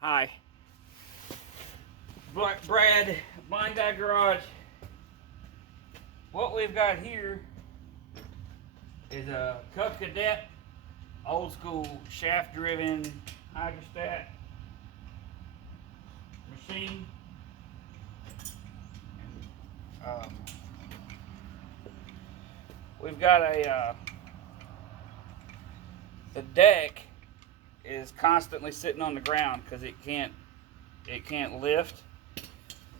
Hi. Brad, Blind Guy Garage. What we've got here is a Cub Cadet, old school shaft driven hydrostat machine. Um, we've got the deck is constantly sitting on the ground because it can't lift.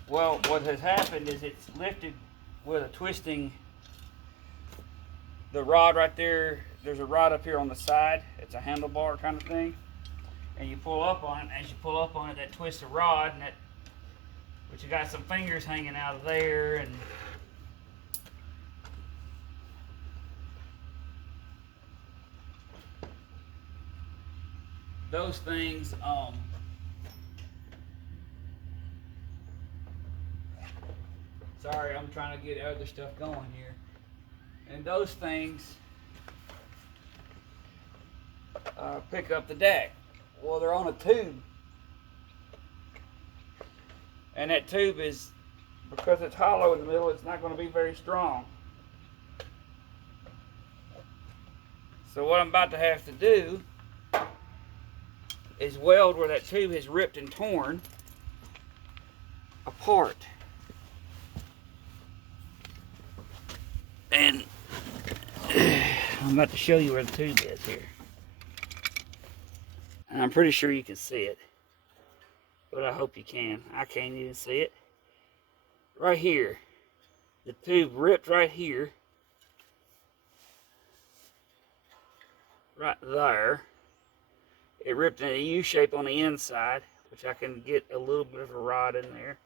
Well, what has happened is it's lifted with a twisting. The rod right there, there's a rod up here on the side. It's a handlebar kind of thing. And you pull up on it. As you pull up on it, that twists the rod, and but you got some fingers hanging out of there, and those things. Sorry, I'm trying to get other stuff going here. And those things pick up the deck. Well, they're on a tube. And that tube is, because it's hollow in the middle, it's not going to be very strong. So what I'm about to have to do is weld where that tube has ripped and torn apart. And I'm about to show you where the tube is here. And I'm pretty sure you can see it, but I hope you can. I can't even see it. Right here, the tube ripped right here, right there. It ripped in a U shape on the inside, which I can get a little bit of a rod in there.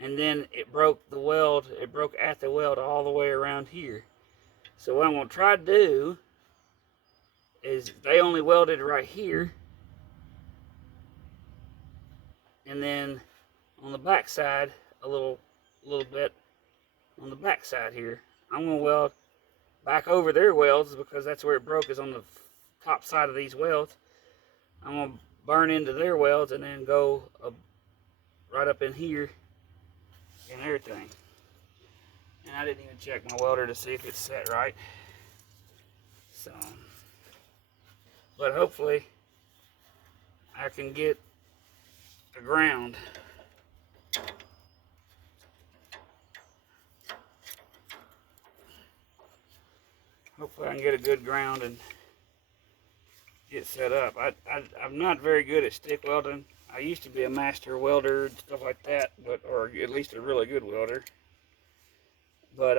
And then it broke the weld, it broke at the weld all the way around here. So what I'm going to try to do is, they only welded right here, and then on the back side a little bit on the back side here. I'm going to weld back over their welds because that's where it broke, is on the top side of these welds. I'm going to burn into their welds and then go right up in here and everything. And I didn't even check my welder to see if it's set right. So, but hopefully I can get a ground. Hopefully I can get a good ground and get set up. I'm not very good at stick welding. I used to be a master welder and stuff like that, or at least a really good welder. But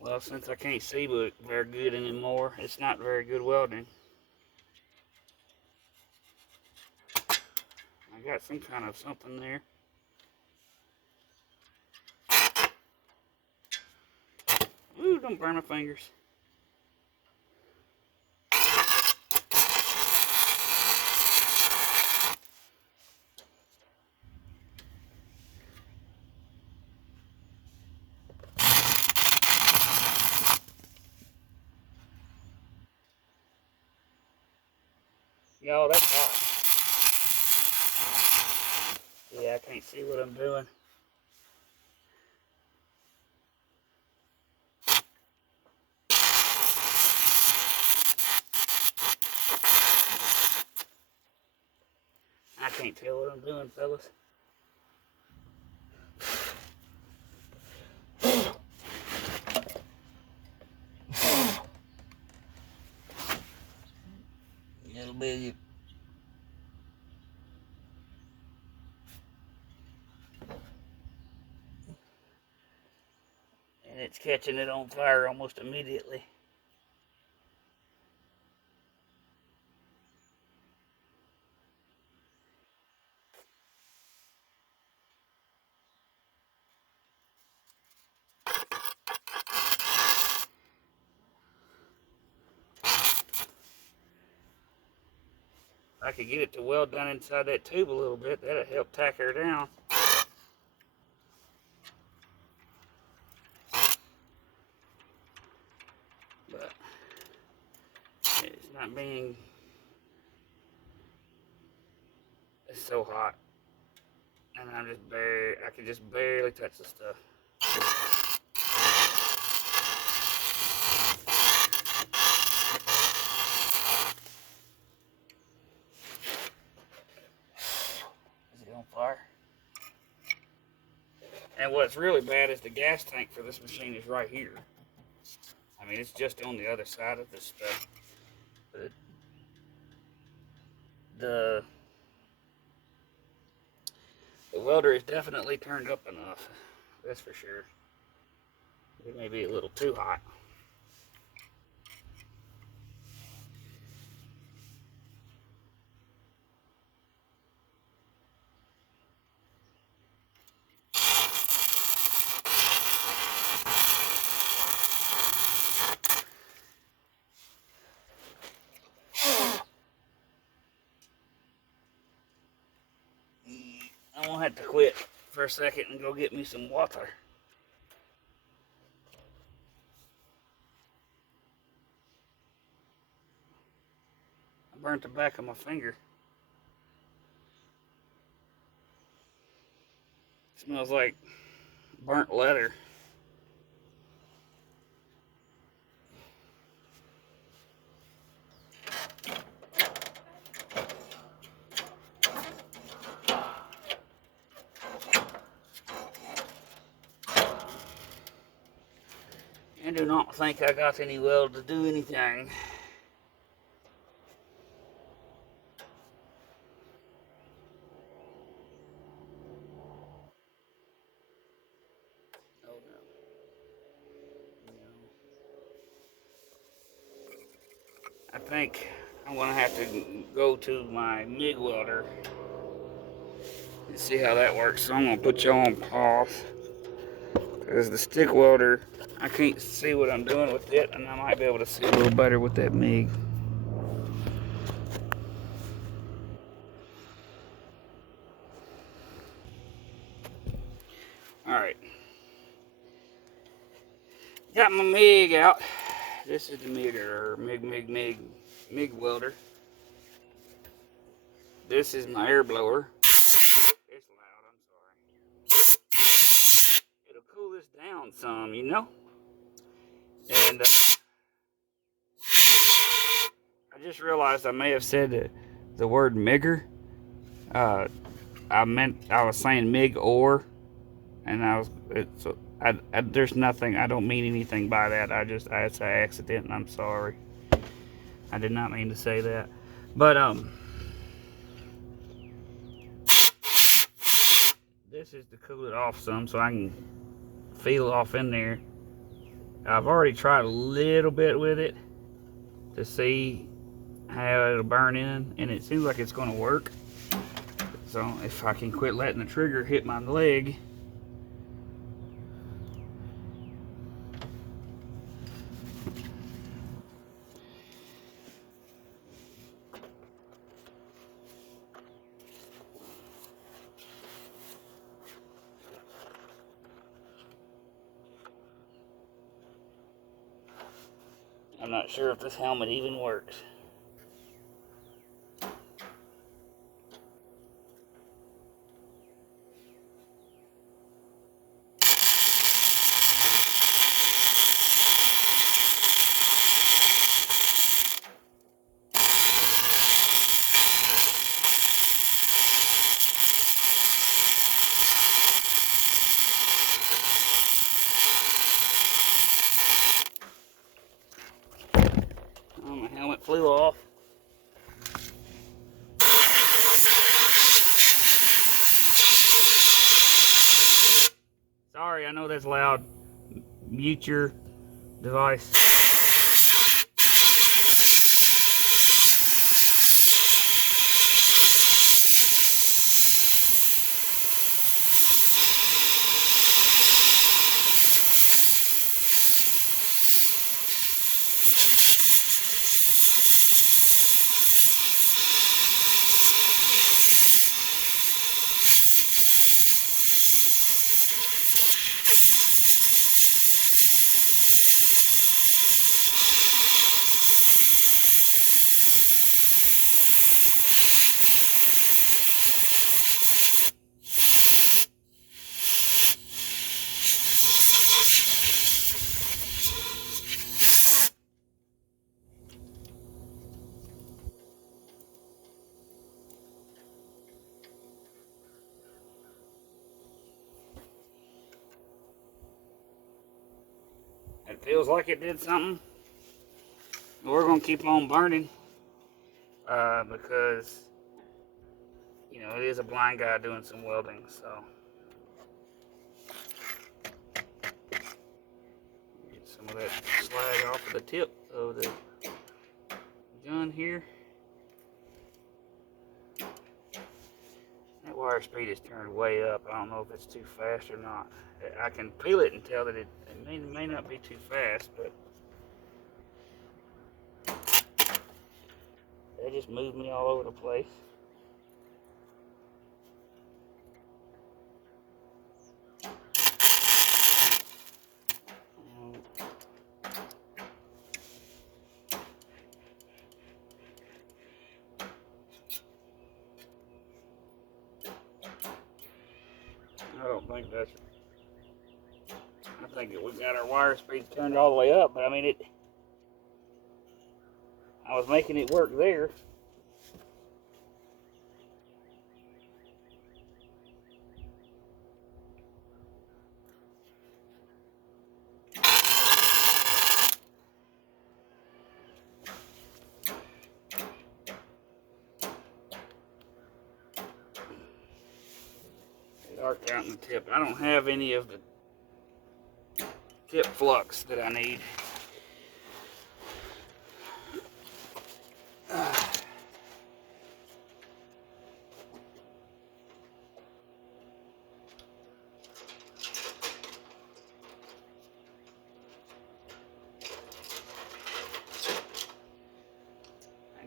well, since I can't see very good anymore, it's not very good welding. I got some kind of something there. Ooh, don't burn my fingers. Yo, that's hot. Yeah, I can't see what I'm doing. I can't tell what I'm doing, fellas. It'll be. And it's catching it on fire almost immediately. If I could get it to weld down inside that tube a little bit, that'll help tack her down. But it's not being It's so hot. And I can just barely touch the stuff. Is it on fire? And what's really bad is the gas tank for this machine is right here. I mean, it's just on the other side of this stuff. But the welder is definitely turned up enough. That's for sure. It may be a little too hot. I'm gonna have to quit for a second and go get me some water. I burnt the back of my finger. It smells like burnt leather. I do not think I got any weld to do anything. Oh no. I think I'm gonna have to go to my MIG welder and see how that works. So I'm gonna put you on pause because the stick welder, I can't see what I'm doing with it, and I might be able to see a little better with that MIG. All right, got my MIG out. This is the MIG welder. This is my air blower. It's loud, I'm sorry. It'll cool this down some, you know? And I just realized I may have said the word MIGger. I was saying MIG or, and there's nothing, I don't mean anything by that. It's an accident and I'm sorry. I did not mean to say that. But, this is to cool it off some so I can feel it off in there. I've already tried a little bit with it to see how it'll burn in, and it seems like it's going to work. So if I can quit letting the trigger hit my leg, I'm not sure if this helmet even works. Oh, my helmet flew off. Sorry, I know that's loud. Mute your device. It feels like it did something. We're gonna keep on burning because you know it is a blind guy doing some welding. So get some of that slag off of the tip of the gun here. That wire speed is turned way up. I don't know if it's too fast or not. I can feel it and tell that it may not be too fast, but that just moved me all over the place. I don't think that's. I think that we got our wire speed turned all the way up, but I mean it. I was making it work there. It arced out in the tip. I don't have any of the tip flux that I need.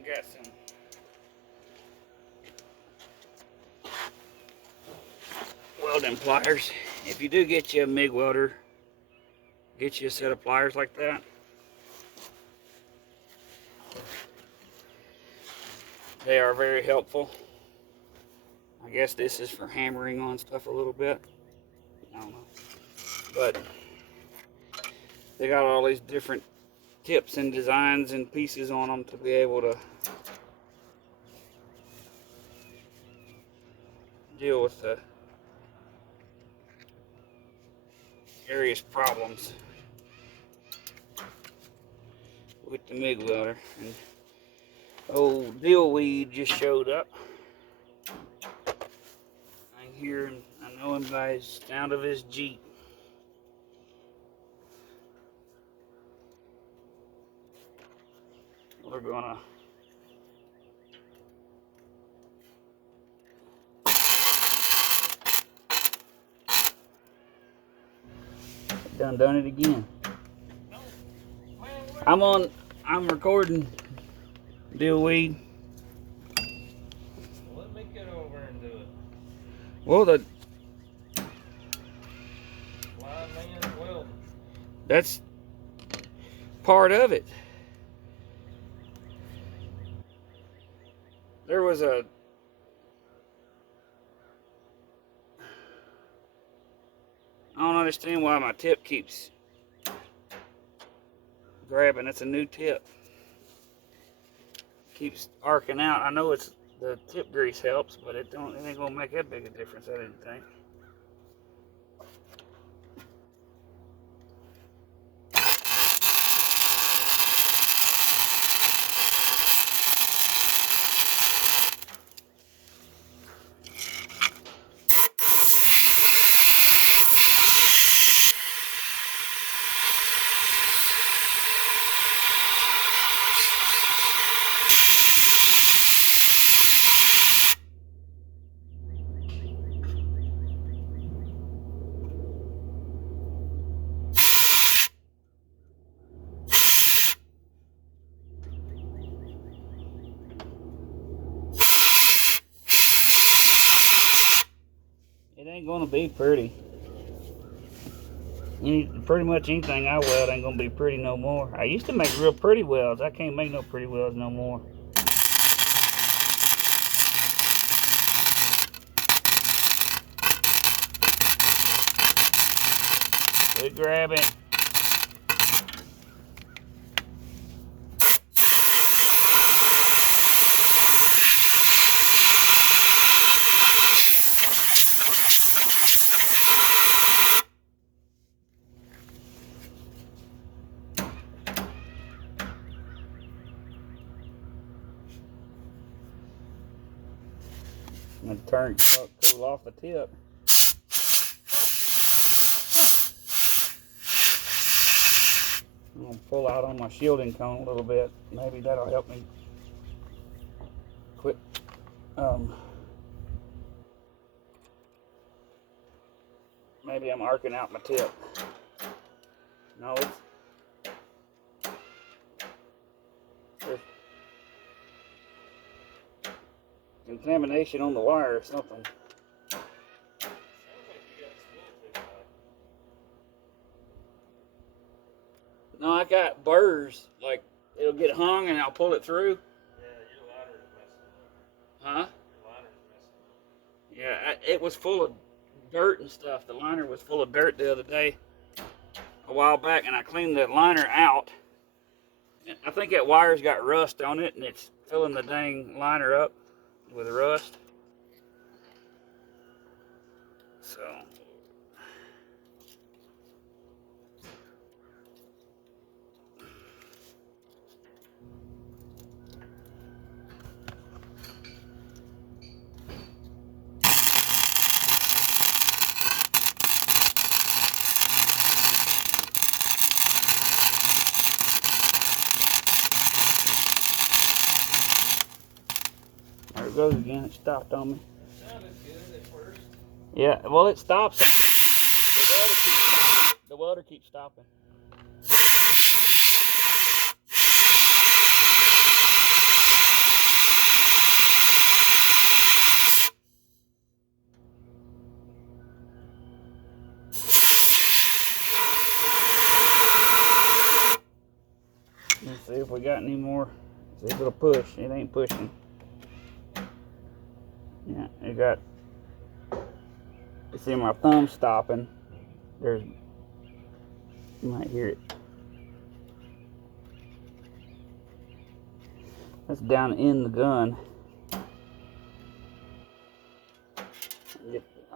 Got some welding pliers. If you do get you a MIG welder, get you a set of pliers like that. They are very helpful. I guess this is for hammering on stuff a little bit. I don't know. But they got all these different tips and designs and pieces on them to be able to deal with the various problems with the MIG welder. And old Dillweed just showed up. I hear him, I know him by the sound of his Jeep. We're gonna done it again. I'm recording, Dillweed. Let me get over and do it. Well, Blind man's welding. that's part of it. There was a I don't understand why my tip keeps grabbing. It's a new tip. Keeps arcing out. I know it's the tip grease helps, but it ain't gonna make that big a difference, I didn't think. It ain't gonna be pretty. Pretty much anything I weld ain't gonna be pretty no more. I used to make real pretty welds. I can't make no pretty welds no more. Good grabbing. And the turn cool off the tip. I'm gonna pull out on my shielding cone a little bit. Maybe that'll help me quit. Maybe I'm arcing out my tip. No, there's contamination on the wire or something. No, I got burrs. Like, it'll get hung and I'll pull it through. Yeah, your lighter is messing up. Huh? Your lighter is messing up. Yeah, it was full of dirt and stuff. The liner was full of dirt the other day, a while back, and I cleaned the liner out. And I think that wire's got rust on it, and it's filling the dang liner up with rust. So, there it goes again. It stopped on me. It sounded good at first. Yeah, well, it stops on me. The welder keeps stopping. The welder keeps stopping. Let's see if we got any more. See if it'll push. It ain't pushing. Yeah, it got. You see my thumb stopping. There's. You might hear it. That's down in the gun.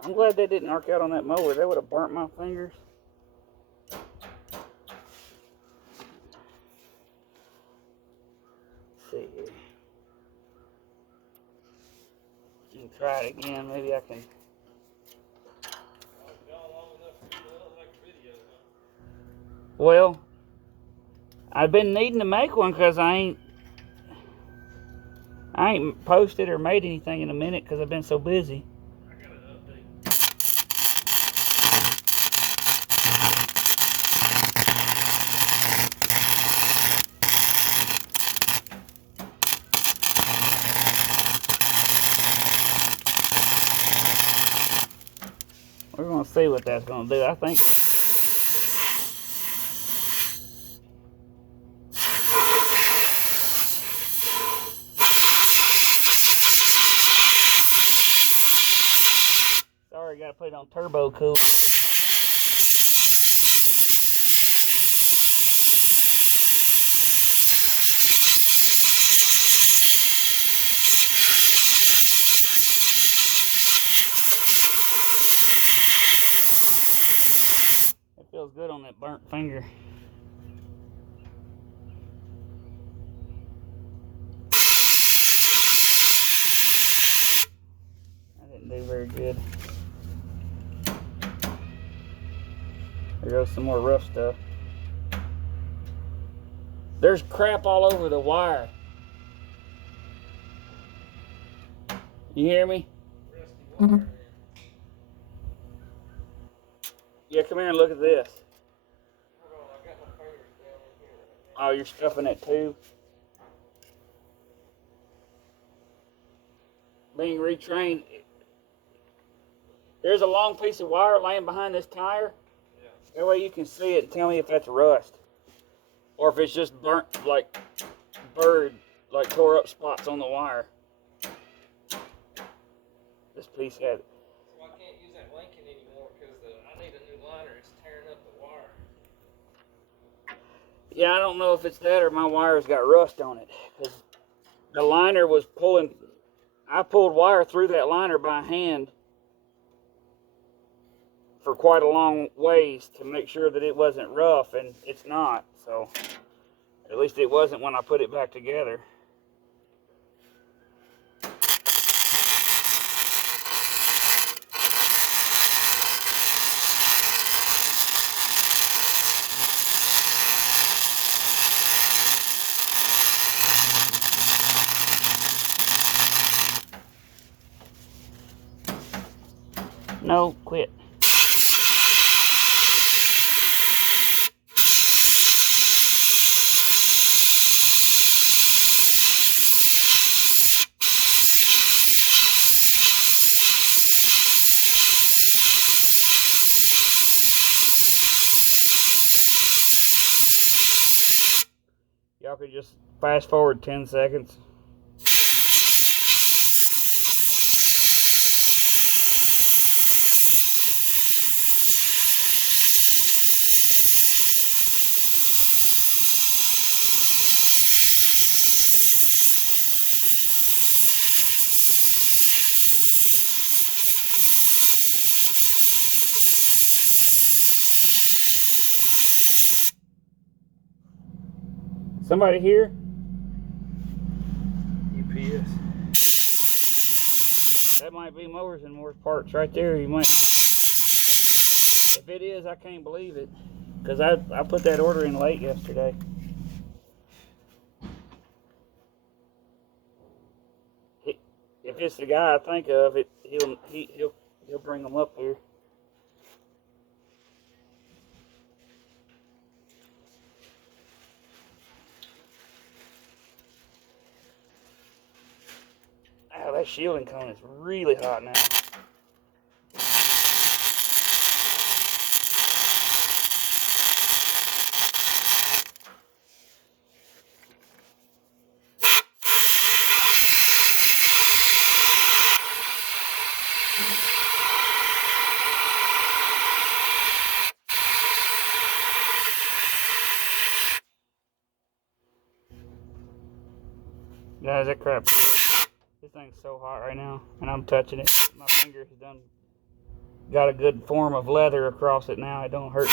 I'm glad they didn't arc out on that mower. That would have burnt my fingers. Let's see here. You can try it again. Maybe I can. Well, I've been needing to make one because I ain't posted or made anything in a minute because I've been so busy. I got an update. We're going to see what that's going to do. I think. Sorry, got to put it on turbo cool. It feels good on that burnt finger. I didn't do very good. There goes some more rough stuff. There's crap all over the wire. You hear me? Rusty wire. Yeah, come here and look at this. Hold on, I got my fingers down in here. Oh, you're stuffing it too? Being retrained. There's a long piece of wire laying behind this tire. Yeah. That way you can see it and tell me if that's rust. Or if it's just burnt, like like tore up spots on the wire. This piece had. So I can't use that Lincoln anymore because I need a new liner. It's tearing up the wire. Yeah, I don't know if it's that or my wire's got rust on it. Because the liner was pulling. I pulled wire through that liner by hand for quite a long ways to make sure that it wasn't rough, and it's not. So, at least it wasn't when I put it back together. No, quit. Y'all could just fast forward 10 seconds. Somebody here? UPS. That might be mowers and more parts right there. You might. If it is, I can't believe it. Because I put that order in late yesterday. If it's the guy I think of, he'll bring them up here. Oh, that shielding cone is really hot now. Guys, that crap. This thing's so hot right now, and I'm touching it. My finger has got a good form of leather across it now. It don't hurt me.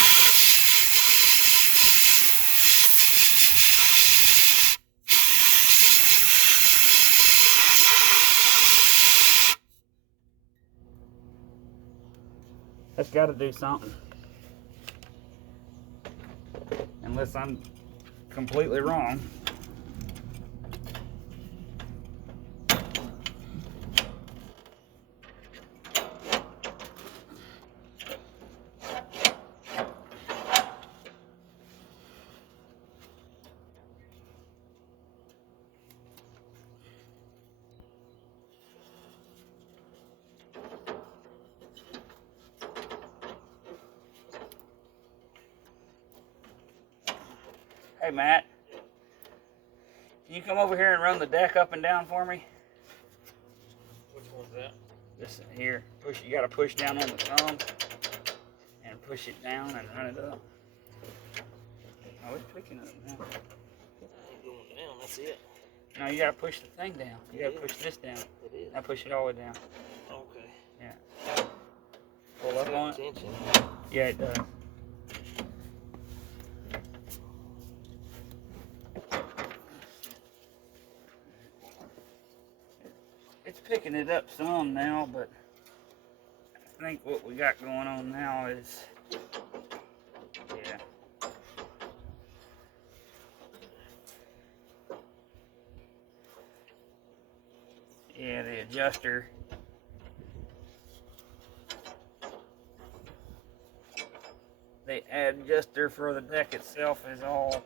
That's got to do something. Unless I'm completely wrong. Hey Matt, can you come over here and run the deck up and down for me? Which one's that? This here. Push. You got to push down on the thumb and push it down and run it up. Oh, it's picking up now. Ain't going down. That's it. No, you got to push the thing down. You got to push this down. It is. Now push it all the way down. Okay. Yeah. Pull up on it. Tension. Yeah, it does. It's picking it up some now, but I think what we got going on now is, yeah. Yeah, the adjuster. The adjuster for the deck itself is all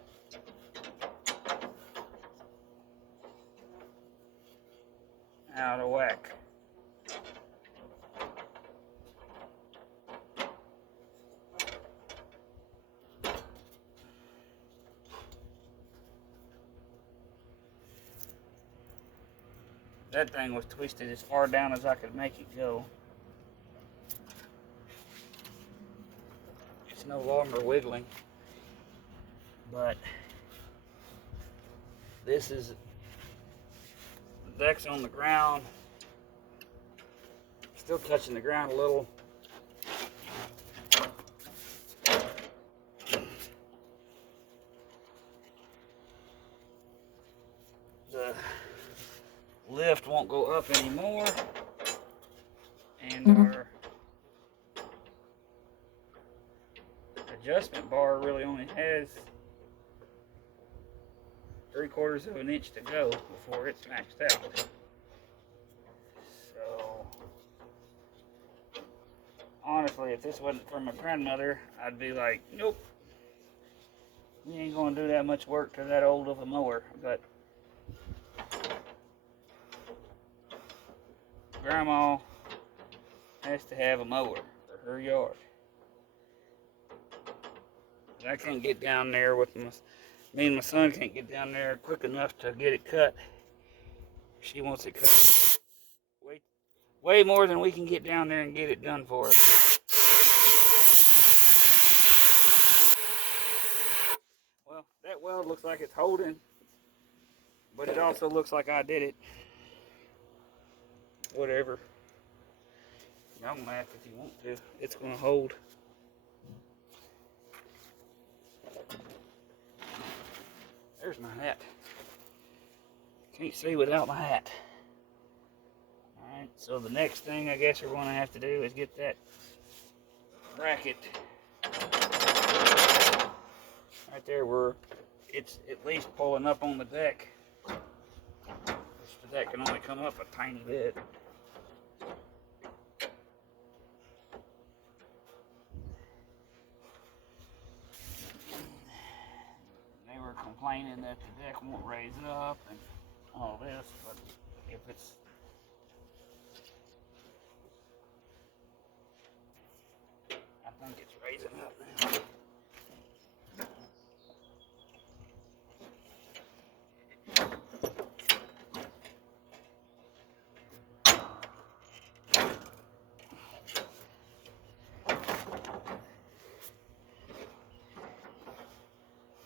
out of whack. That thing was twisted as far down as I could make it go. It's no longer wiggling. But this is, the deck's on the ground. Still touching the ground a little. The lift won't go up anymore, and our adjustment bar really only has 3/4 of an inch to go before it's maxed out. So honestly, if this wasn't for my grandmother, I'd be like, nope. You ain't gonna do that much work to that old of a mower. But Grandma has to have a mower for her yard. I can't get down there with me and my son can't get down there quick enough to get it cut. She wants it cut way more than we can get down there and get it done for us. Well, that weld looks like it's holding, but it also looks like I did it. Whatever. Y'all can laugh if you want to. It's gonna hold. There's my hat. Can't see without my hat. Alright, so the next thing I guess we're going to have to do is get that bracket right there where it's at least pulling up on the deck. The deck can only come up a tiny bit. They were complaining that the deck won't raise up and all this, but if it's I think it's raising up now.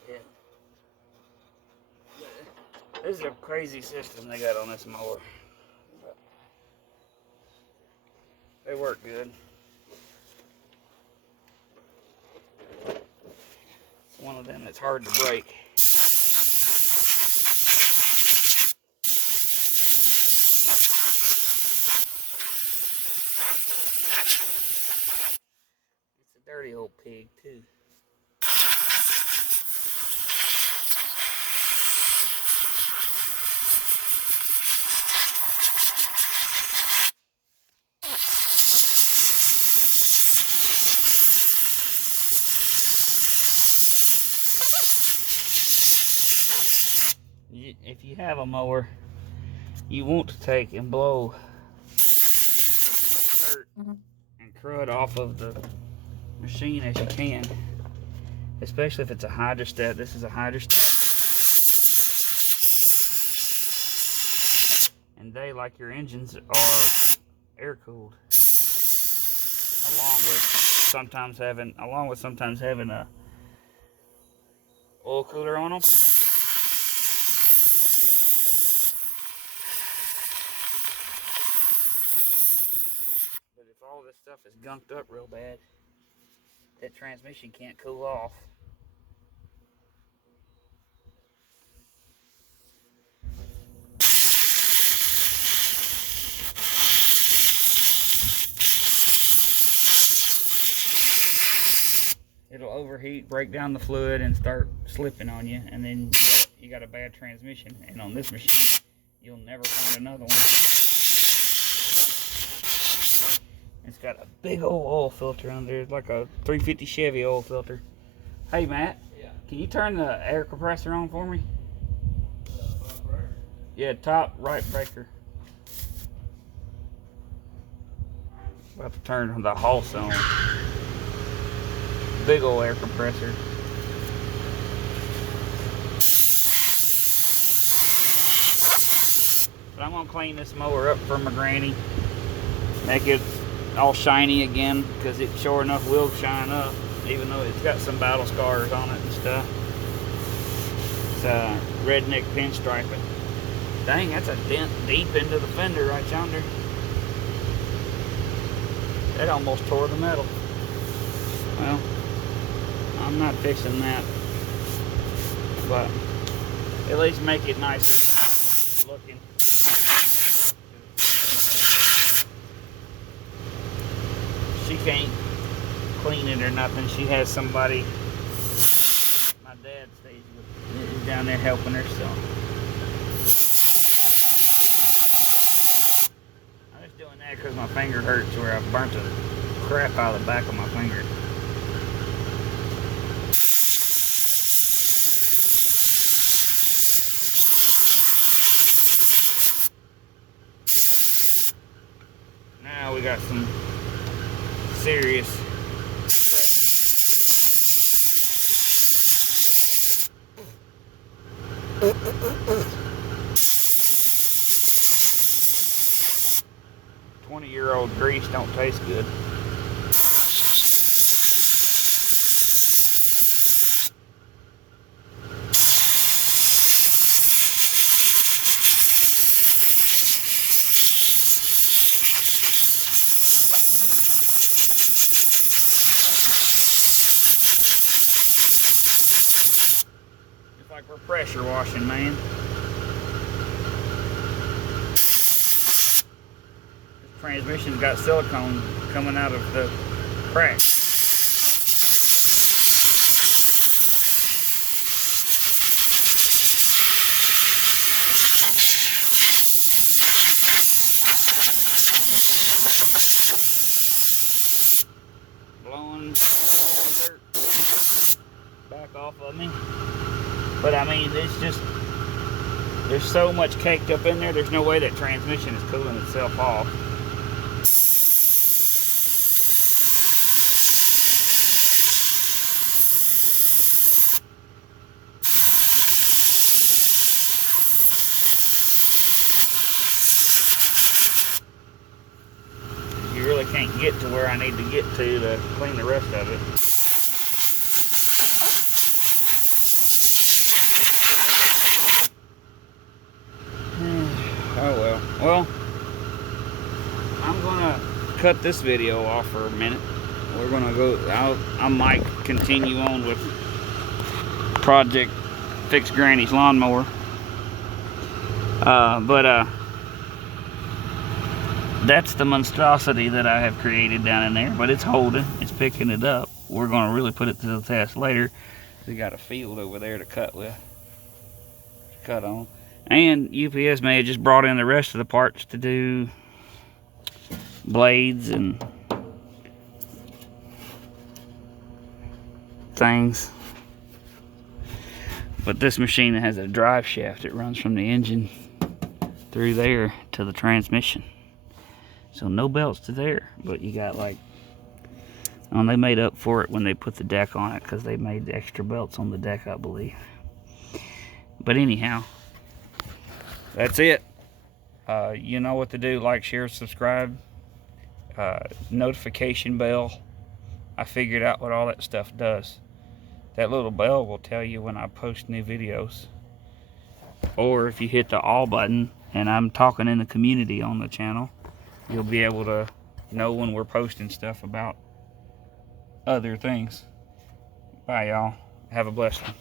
Yeah. This is a crazy system they got on this mower. But they work good. It's one of them that's hard to break. It's a dirty old pig too. If you have a mower, you want to take and blow as much dirt and crud off of the machine as you can, especially if it's a hydrostat. This is a hydrostat, and they, like your engines, are air cooled, along with sometimes having a oil cooler on them. But if all this stuff is gunked up real bad, that transmission can't cool off. It'll overheat, break down the fluid, and start slipping on you, and then you got a bad transmission. And on this machine, you'll never find another one. It's got a big old oil filter under it, like a 350 Chevy oil filter. Hey Matt, Yeah. Can you turn the air compressor on for me? Top breaker. Yeah, top right breaker. About to turn the Hulse on. Big old air compressor. But I'm gonna clean this mower up for my granny. Make it all shiny again, because it sure enough will shine up, even though it's got some battle scars on it and stuff. It's redneck pinstriping. Dang, that's a dent deep into the fender right yonder. That almost tore the metal. Well, I'm not fixing that, but at least make it nicer looking. She can't clean it or nothing. She has somebody. My dad is down there helping her, so I'm just doing that because my finger hurts where I burnt it. crap out of the back of my finger. Now we got some serious pressure. 20-year-old grease don't taste good. It's like we're pressure washing, man. Transmission's got silicone coming out of the crack. Blowing dirt back off of me. But I mean, it's just, there's so much caked up in there, there's no way that transmission is cooling itself off. You really can't get to where I need to get to clean the rest of it. Oh well. Well, I'm gonna cut this video off for a minute. We're gonna go, I might continue on with Project Fix Granny's Lawnmower. That's the monstrosity that I have created down in there, but it's holding, it's picking it up. We're gonna really put it to the test later. We got a field over there to cut with, cut on. And UPS may have just brought in the rest of the parts to do blades and things. But this machine has a drive shaft that runs from the engine through there to the transmission. So no belts to there, but you got like, they made up for it when they put the deck on it, because they made the extra belts on the deck, I believe. But anyhow, that's it. You know what to do. Like, share, subscribe, notification bell. I figured out what all that stuff does. That little bell will tell you when I post new videos. Or if you hit the all button and I'm talking in the community on the channel, you'll be able to know when we're posting stuff about other things. Bye, y'all. Have a blessed one.